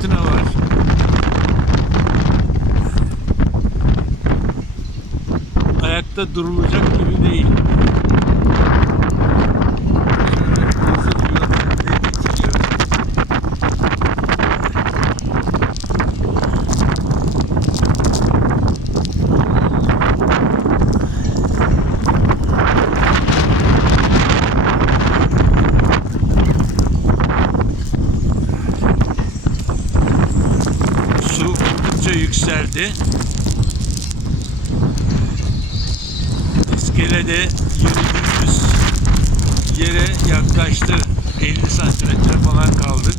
fırtına var. Ayakta durulacak gibi değil. Su oldukça yükseldi. İskelede yürüdüğümüz yere yaklaştı. 50 santimetre falan kaldık.